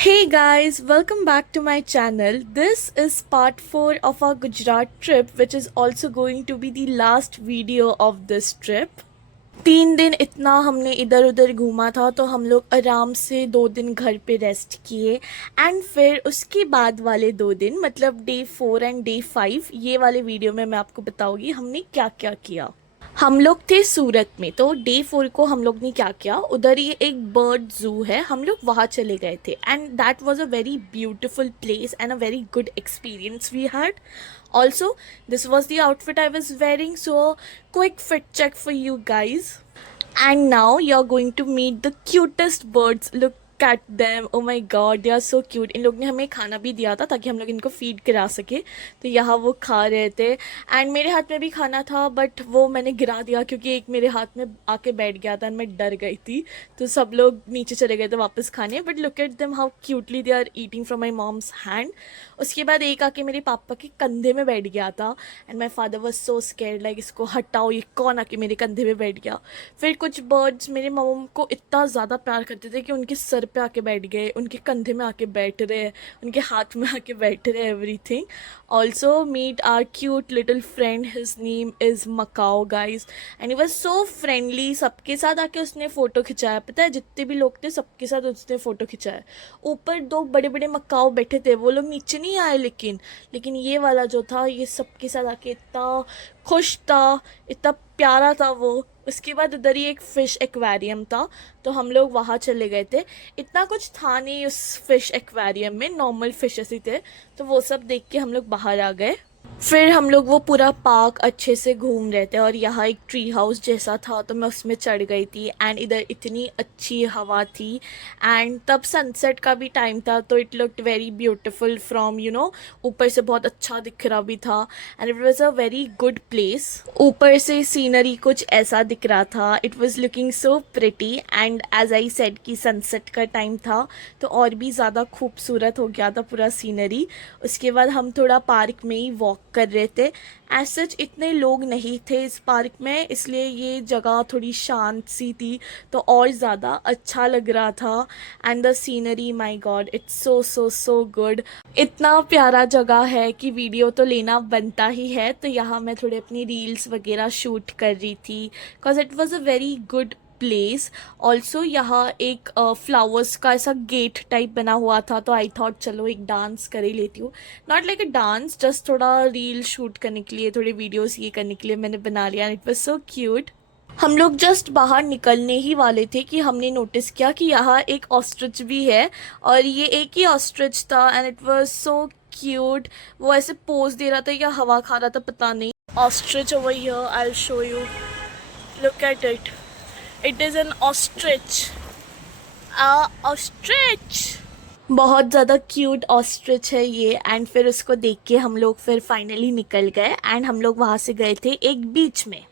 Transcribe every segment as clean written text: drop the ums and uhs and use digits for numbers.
Hey guys, welcome back to my channel. This is part 4 of our Gujarat trip, which is also going to be the last video of this trip. 3 दिन इतना हमने इधर उधर घूमा था तो हम लोग आराम से 2 दिन घर पे रेस्ट किए एंड फिर उसके बाद वाले 2 दिन मतलब डे 4 एंड डे 5 ये वाले वीडियो में मैं आपको बताऊंगी हमने क्या क्या किया। हम लोग थे सूरत में तो डे 4 को हम लोग ने क्या किया, उधर ही एक बर्ड ज़ू है, हम लोग वहाँ चले गए थे and that was a very beautiful place and a very good experience we had. Also, this was the outfit I was wearing, so quick fit check for you guys. And now you're going to meet the cutest birds. Look at them. Oh my god, they are so cute. इन लोग ने हमें खाना भी दिया था ताकि हम लोग इनको फीड करा सके, तो यहाँ वो खा रहे थे एंड मेरे हाथ में भी खाना था बट वो मैंने गिरा दिया क्योंकि एक मेरे हाथ में आके बैठ गया था एंड मैं डर गई थी, तो सब लोग नीचे चले गए थे वापस खाने. But look at them how cutely they are eating from my mom's hand. उसके बाद एक आके मेरे पापा के कंधे में बैठ गया था and my father was so scared, like इसको हटाओ, ये कौन आके मेरे कंधे में बैठ गया. फिर कुछ बर्ड्स मेरे मम को इतना ज़्यादा प्यार करते थे कि उनके सर पे आके बैठ गए, उनके कंधे में आके बैठ रहे, उनके हाथ में आके बैठ रहे, everything. Also meet our cute little friend, his name is मकाओ guys and he was so friendly. सबके साथ आके उसने फ़ोटो खिंचाया, पता है जितने भी लोग थे सबके साथ उसने फ़ोटो खिंचाया. ऊपर 2 बड़े बड़े मकाओ बैठे थे, वो लोग नीचे नहीं आए लेकिन ये वाला जो था ये सबके साथ आके इतना खुश था, इतना प्यारा था वो. उसके बाद उधर ही एक फ़िश एक्वेरियम था तो हम लोग वहाँ चले गए थे. इतना कुछ था नहीं उस फ़िश एक्वेरियम में, नॉर्मल फ़िशेस ही थे, तो वो सब देख के हम लोग बाहर आ गए. फिर हम लोग वो पूरा पार्क अच्छे से घूम रहे थे और यहाँ एक ट्री हाउस जैसा था तो मैं उसमें चढ़ गई थी एंड इधर इतनी अच्छी हवा थी एंड तब सनसेट का भी टाइम था तो it looked very beautiful from ऊपर से बहुत अच्छा दिख रहा भी था and it was a very good place. ऊपर से सीनरी कुछ ऐसा दिख रहा था, it was looking so pretty and as I said कि सनसेट का टाइम था तो और भी ज़्यादा खूबसूरत हो गया था पूरा सीनरी. उसके बाद हम थोड़ा पार्क में ही वॉक कर रहे थे. एज सच इतने लोग नहीं थे इस पार्क में, इसलिए ये जगह थोड़ी शांत सी थी तो और ज़्यादा अच्छा लग रहा था. And the scenery, my God, it's so so so good. इतना प्यारा जगह है कि वीडियो तो लेना बनता ही है, तो यहाँ मैं थोड़े अपनी रील्स वगैरह शूट कर रही थी because it was a very good place. Also यहाँ एक फ्लावर्स का ऐसा गेट टाइप बना हुआ था तो आई थॉट चलो एक डांस कर ही लेती हूँ. Not like a dance, just थोड़ा रील शूट करने के लिए, थोड़े वीडियोस ये करने के लिए मैंने बना लिया. It was so cute. हम लोग जस्ट बाहर निकलने ही वाले थे कि हमने नोटिस किया कि यहाँ एक ऑस्ट्रिच भी है और ये एक ही ऑस्ट्रिच था and it was so cute. वो ऐसे पोज दे रहा था या हवा खा रहा था पता नहीं. Ostrich over here, I will show you, look at it. It is an ostrich. Ostrich बहुत ज़्यादा क्यूट ऑस्ट्रिच है ये. एंड फिर उसको देख के हम लोग फिर फाइनली निकल गए एंड हम लोग वहाँ से गए थे एक बीच में.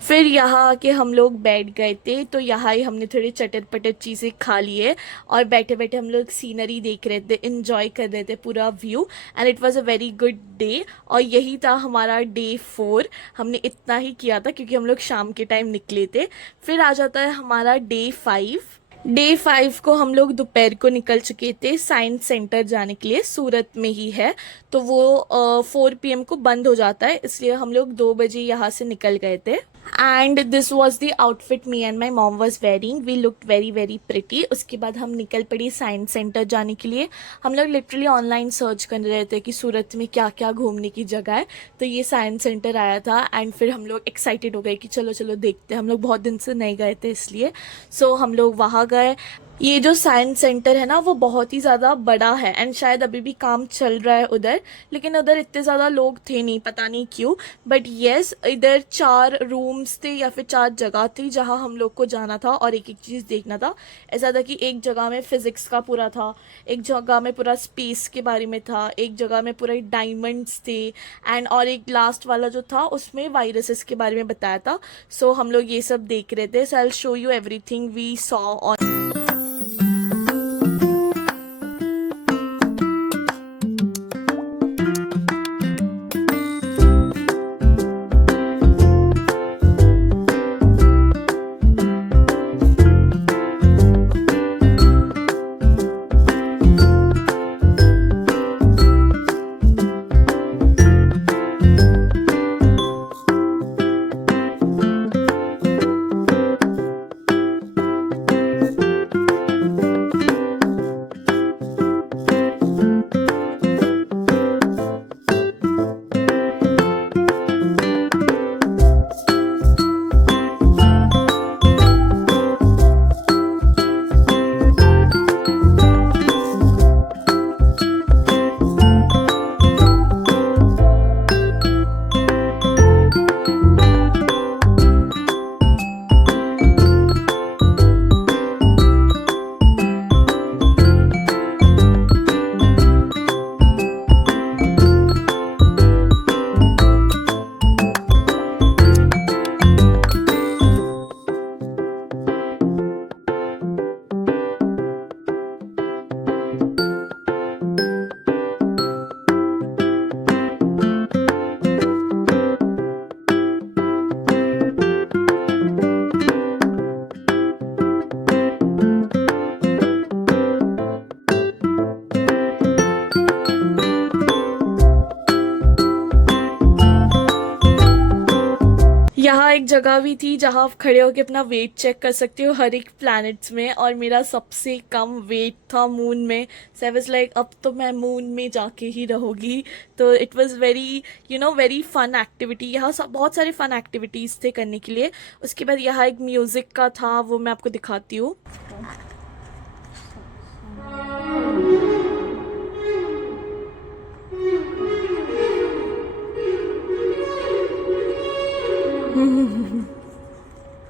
फिर यहाँ आके हम लोग बैठ गए थे तो यहाँ ही हमने थोड़े चटर पटर चीज़ें खा लिए और बैठे बैठे हम लोग सीनरी देख रहे थे, इन्जॉय कर रहे थे पूरा view and it was a very good day. और यही था हमारा डे 4. हमने इतना ही किया था क्योंकि हम लोग शाम के टाइम निकले थे. फिर आ जाता है हमारा डे 5. डे 5 को हम लोग दोपहर को निकल चुके थे साइंस सेंटर जाने के लिए, सूरत में ही है तो वो 4 PM को बंद हो जाता है, इसलिए हम लोग 2 बजे यहाँ से निकल गए थे. And this was the outfit me and my mom was wearing. We looked very very pretty. उसके बाद हम निकल पड़ी साइंस सेंटर जाने के लिए. हम लोग लिटरली ऑनलाइन सर्च कर रहे थे कि सूरत में क्या क्या घूमने की जगह है, तो ये साइंस सेंटर आया था एंड फिर हम लोग एक्साइटेड हो गए कि चलो चलो देखते हैं. हम लोग बहुत दिन से नहीं गए थे इसलिए सो हम लोग वहाँ गए. ये जो साइंस सेंटर है ना वो बहुत ही ज़्यादा बड़ा है एंड शायद अभी भी काम चल रहा है उधर, लेकिन उधर इतने ज़्यादा लोग थे नहीं, पता नहीं क्यों. बट येस, इधर 4 रूम्स थे या फिर 4 जगह थी जहाँ हम लोग को जाना था और एक एक चीज़ देखना था. ऐसा था कि एक जगह में फिज़िक्स का पूरा था, एक जगह में पूरा स्पेस के बारे में था, एक जगह में पूरा डायमंड्स थे एंड और एक लास्ट वाला जो था उसमें वायरसेस के बारे में बताया था. सो हम लोग ये सब देख रहे थे. So I will show you everything we saw on. जगह भी थी जहाँ आप खड़े होकर अपना वेट चेक कर सकते हो हर एक प्लैनेट्स में, और मेरा सबसे कम वेट था मून में। सो आई वाज लाइक अब तो मैं मून में जाके ही रहूँगी। तो it was very very fun activity. यहाँ सब बहुत सारे फन एक्टिविटीज़ थे करने के लिए। उसके बाद यहाँ एक म्यूज़िक का था, वो मैं आपको दिखाती हूँ।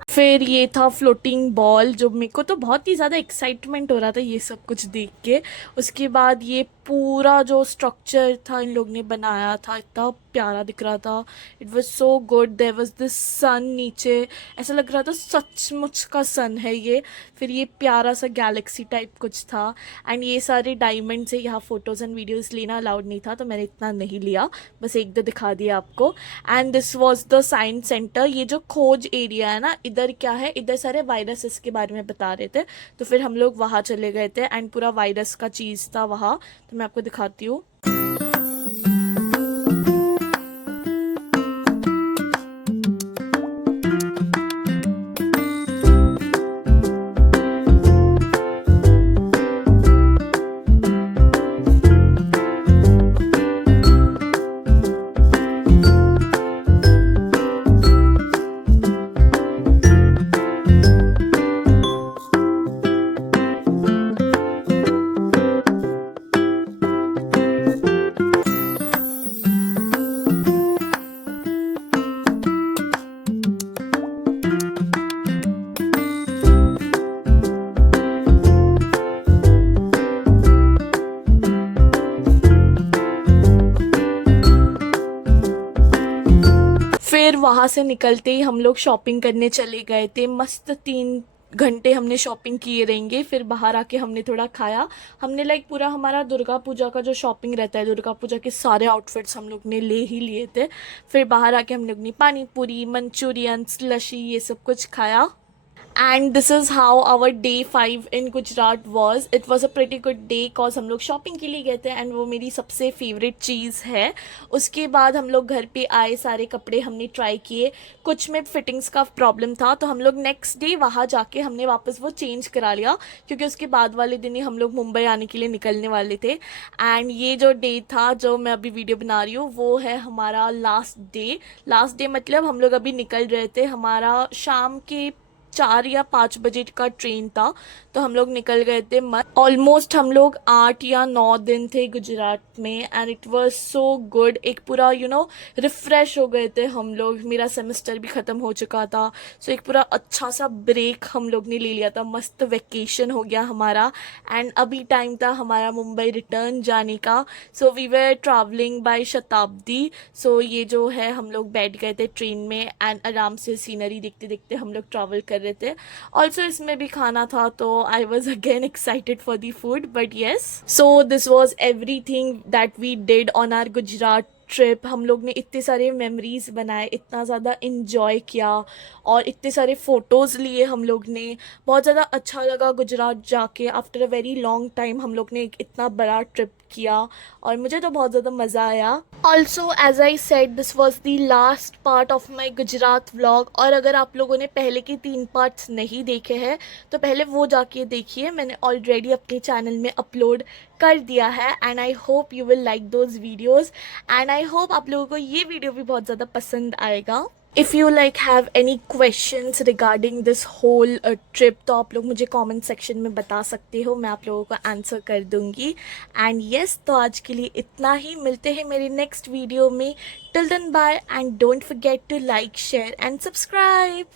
फिर ये था फ्लोटिंग बॉल, जो मेरे को तो बहुत ही ज़्यादा एक्साइटमेंट हो रहा था ये सब कुछ देख के। उसके बाद ये पूरा जो स्ट्रक्चर था इन लोग ने बनाया था, इतना प्यारा दिख रहा था। It was so good. There was this sun नीचे, ऐसा लग रहा था सचमुच का सन है ये। फिर ये प्यारा सा गैलेक्सी टाइप कुछ था, एंड ये सारे डायमंड से। यहाँ फ़ोटोज़ एंड वीडियोज़ लेना अलाउड नहीं था तो मैंने इतना नहीं लिया, बस एक दो दिखा दिया आपको। And this was the science centre. ये जो खोज एरिया है ना, इधर क्या है, इधर सारे वायरसेस के बारे में बता रहे थे, तो फिर हम लोग वहाँ चले गए थे एंड पूरा वायरस का चीज़ था वहाँ। तो मैं आपको दिखाती हूँ। फिर वहाँ से निकलते ही हम लोग शॉपिंग करने चले गए थे। मस्त 3 घंटे हमने शॉपिंग किए रहेंगे। फिर बाहर आके हमने थोड़ा खाया। हमने लाइक पूरा हमारा दुर्गा पूजा का जो शॉपिंग रहता है, दुर्गा पूजा के सारे आउटफिट्स हम लोग ने ले ही लिए थे। फिर बाहर आके हम लोग ने पानी पूरी, मंचूरियन, लस्सी, ये सब कुछ खाया। And this is how our day 5 in Gujarat was. It was a pretty good day cause हम लोग शॉपिंग के लिए गए थे एंड वो मेरी सबसे फेवरेट चीज़ है। उसके बाद हम लोग घर पे आए, सारे कपड़े हमने ट्राई किए। कुछ में फिटिंग्स का प्रॉब्लम था तो हम लोग नेक्स्ट डे वहाँ जाके हमने वापस वो चेंज करा लिया, क्योंकि उसके बाद वाले दिन ही हम लोग मुंबई आने के लिए निकलने वाले थे। एंड ये जो डे था जो मैं अभी वीडियो बना रही हूँ, वो है हमारा लास्ट डे। लास्ट डे मतलब हम लोग अभी निकल रहे थे। हमारा शाम के 4 या 5 बजे का ट्रेन था, तो हम लोग निकल गए थे। ऑलमोस्ट हम लोग 8 या 9 दिन थे गुजरात में and it was so good. एक पूरा रिफ़्रेश हो गए थे हम लोग। मेरा सेमेस्टर भी ख़त्म हो चुका था, सो एक पूरा अच्छा सा ब्रेक हम लोग ने ले लिया था। मस्त वेकेशन हो गया हमारा। एंड अभी टाइम था हमारा मुंबई रिटर्न जाने का। So we were travelling by Shatabdi. So ये जो है, हम लोग बैठ गए थे ट्रेन में एंड आराम से सीनरी देखते देखते हम लोग ट्रैवल कर रहे थे। ऑल्सो इसमें भी खाना था, तो I was again excited for the food. But yes, so this was everything that we did on our Gujarat trip. हम लोग ने इतने सारे मेमोरीज बनाए, इतना ज़्यादा इन्जॉय किया और इतने सारे फ़ोटोज़ लिए हम लोग ने। बहुत ज़्यादा अच्छा लगा गुजरात जाके। After a very long time हम लोग ने एक इतना बड़ा ट्रिप किया और मुझे तो बहुत ज़्यादा मज़ा आया। Also as I said, this was the last part of my Gujarat vlog. और अगर आप लोगों ने पहले के 3 पार्ट्स नहीं देखे हैं तो पहले वो जाके देखिए, मैंने ऑलरेडी अपने चैनल में अपलोड कर दिया है। And I hope you will like those videos and I hope आप लोगों को ये वीडियो भी बहुत ज़्यादा पसंद आएगा। If you like have any questions regarding this whole trip, तो आप लोग मुझे कमेंट सेक्शन में बता सकते हो, मैं आप लोगों को आंसर कर दूँगी। एंड येस, तो आज के लिए इतना ही। मिलते हैं मेरी नेक्स्ट वीडियो में। Till then bye and don't forget to like, share and subscribe.